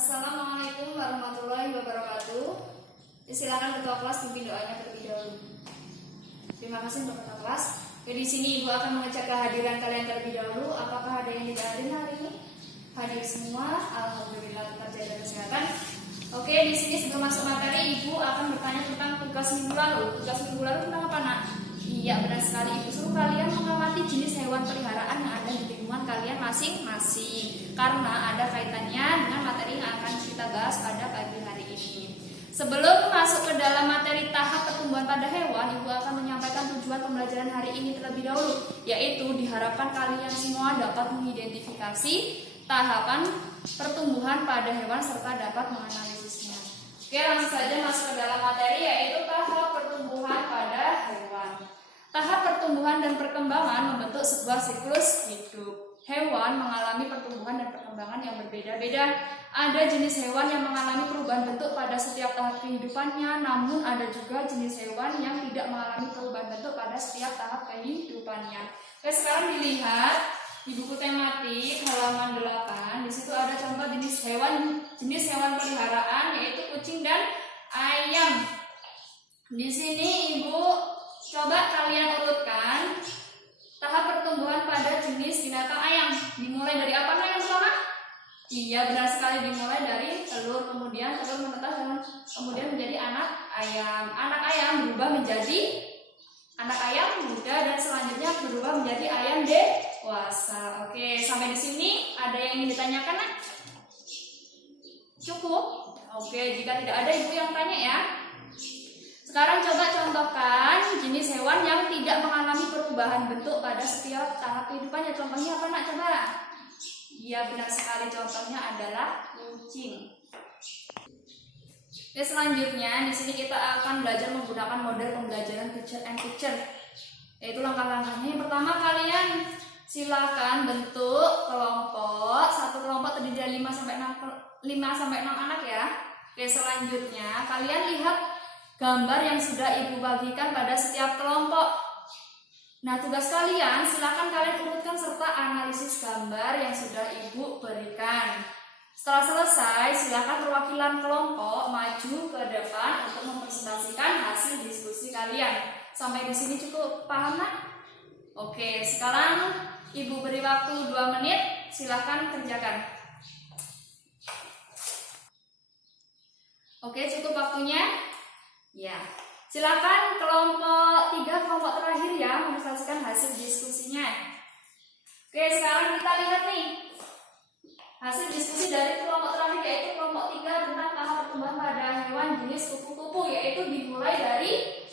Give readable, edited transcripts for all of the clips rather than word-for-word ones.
Assalamualaikum warahmatullahi wabarakatuh. Silakan ketua kelas pimpin doanya terlebih dahulu. Terima kasih untuk ketua kelas. Di sini Ibu akan mengecek kehadiran kalian terlebih dahulu. Apakah ada yang tidak hadir hari ini? Hadir semua. Alhamdulillah, tetap jaga kesehatan. Oke, di sini sebelum masuk materi, Ibu akan bertanya tentang tugas minggu lalu. Tugas minggu lalu tentang apa, Nak? Iya, benar sekali. Ibu suruh kalian mengamati jenis hewan peliharaan yang ada di lingkungan kalian masing-masing, karena ada kaitannya dengan materi yang akan kita bahas pada pagi hari ini. Sebelum masuk ke dalam materi tahap pertumbuhan pada hewan, Ibu akan menyampaikan tujuan pembelajaran hari ini terlebih dahulu, yaitu diharapkan kalian semua dapat mengidentifikasi tahapan pertumbuhan pada hewan serta dapat menganalisisnya. Oke, langsung saja masuk ke dalam materi, yaitu tahap pertumbuhan pada hewan. Tahap pertumbuhan dan perkembangan membentuk sebuah siklus hidup. Hewan mengalami pertumbuhan dan perkembangan yang berbeda-beda. Ada jenis hewan yang mengalami perubahan bentuk pada setiap tahap kehidupannya, namun ada juga jenis hewan yang tidak mengalami perubahan bentuk pada setiap tahap kehidupannya. Oke, sekarang dilihat di buku tematik halaman 8. Di situ ada contoh jenis hewan peliharaan, yaitu kucing dan ayam. Di sini Ibu coba kalian urutkan tahap pertumbuhan pada jenis binatang ayam. Dimulai dari apa, Nak, yang pertama? Iya, benar sekali, dimulai dari telur, kemudian telur menetas dan kemudian menjadi anak ayam. Anak ayam berubah menjadi anak ayam muda dan selanjutnya berubah menjadi ayam dewasa. Oke, sampai di sini ada yang ingin ditanyakan, Nak? Cukup? Oke, jika tidak ada Ibu yang tanya ya. Sekarang coba contohkan jenis hewan yang tidak mengalami perubahan bentuk pada setiap tahap kehidupannya. Contohnya apa, Nak? Coba. Iya, benar sekali, contohnya adalah kucing. Oke, selanjutnya di sini kita akan belajar menggunakan model pembelajaran picture and picture. Yaitu langkah-langkahnya. Yang pertama, kalian silakan bentuk kelompok. Satu kelompok terdiri dari 5 sampai 6 anak ya. Oke, selanjutnya kalian lihat gambar yang sudah Ibu bagikan pada setiap kelompok. Nah, tugas kalian silakan kalian urutkan serta analisis gambar yang sudah Ibu berikan. Setelah selesai, silakan perwakilan kelompok maju ke depan untuk mempresentasikan hasil diskusi kalian. Sampai di sini cukup paham, Nak? Oke, sekarang Ibu beri waktu 2 menit, silakan kerjakan. Oke, cukup waktunya. Ya, silakan kelompok 3, kelompok terakhir ya, mempresentasikan hasil diskusinya. Oke, sekarang kita lihat nih hasil diskusi dari kelompok terakhir, yaitu kelompok 3 tentang tahap pertumbuhan pada hewan jenis kupu-kupu, yaitu dimulai dari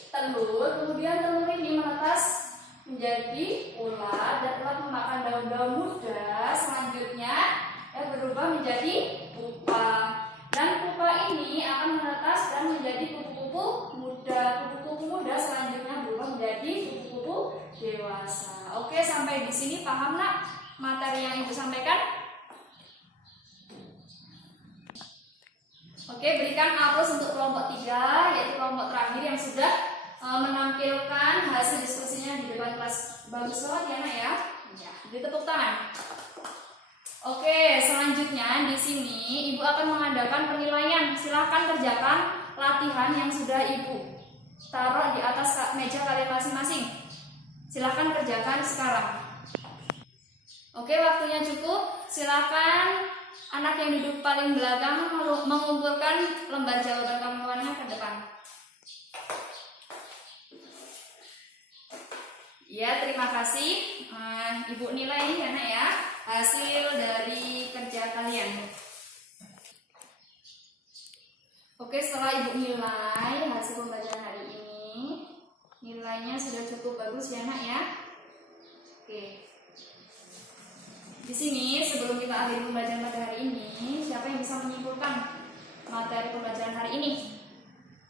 telur, kemudian telur ini menetas menjadi ulat dan telah memakan daun-daun muda, selanjutnya berubah menjadi pupa, dan pupa ini akan menetas dan menjadi kupu-kupu muda selanjutnya berubah menjadi kupu-kupu dewasa. Oke, sampai di sini paham, Nak, materi yang Ibu sampaikan? Oke, berikan aplaus untuk kelompok 3, yaitu kelompok terakhir yang sudah menampilkan hasil diskusinya di depan kelas. Bagus banget ya, Nak ya. Ya, ditepuk tangan. Oke, selanjutnya di sini Ibu akan mengadakan penilaian. Silahkan kerjakan latihan yang sudah Ibu taruh di atas meja kalian masing-masing. Silahkan kerjakan sekarang. Oke, waktunya cukup. Silahkan anak yang duduk paling belakang mengumpulkan lembar jawaban kamu ke depan. Ya, terima kasih. Ibu nilai ini ya, Nak ya, hasil dari kerja kalian. Oke, setelah Ibu nilai hasil pembelajaran hari ini, nilainya sudah cukup bagus ya, Nak ya. Oke. Di sini sebelum kita akhiri pembelajaran pada hari ini, siapa yang bisa menyimpulkan materi pembelajaran hari ini?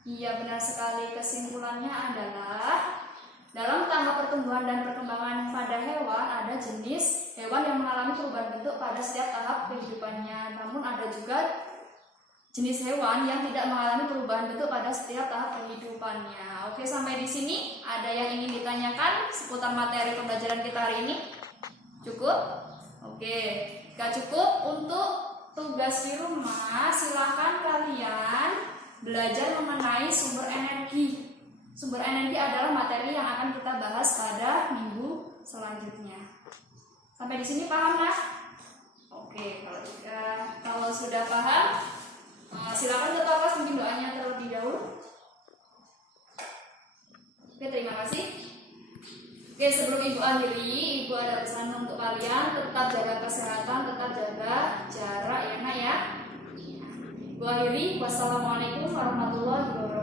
Iya, benar sekali, kesimpulannya adalah dalam tahap pertumbuhan dan perkembangan pada hewan, ada jenis hewan yang mengalami perubahan bentuk pada setiap tahap kehidupannya. Namun ada juga jenis hewan yang tidak mengalami perubahan bentuk pada setiap tahap kehidupannya. Oke, sampai di sini ada yang ingin ditanyakan seputar materi pembelajaran kita hari ini? Cukup? Oke, jika cukup, untuk tugas di rumah, silahkan kalian belajar mengenai sumber energi. Sumber energi adalah materi yang akan kita bahas pada minggu selanjutnya. Sampai di sini paham, Mas? Oke, kalau sudah paham, silakan ketua kelas mungkin doanya terlebih dahulu. Oke, terima kasih. Oke, sebelum Ibu akhiri, Ibu ada pesan untuk kalian, tetap jaga kesehatan, tetap jaga jarak ya, Nak ya. Ibu akhiri, wassalamualaikum warahmatullahi wabarakatuh.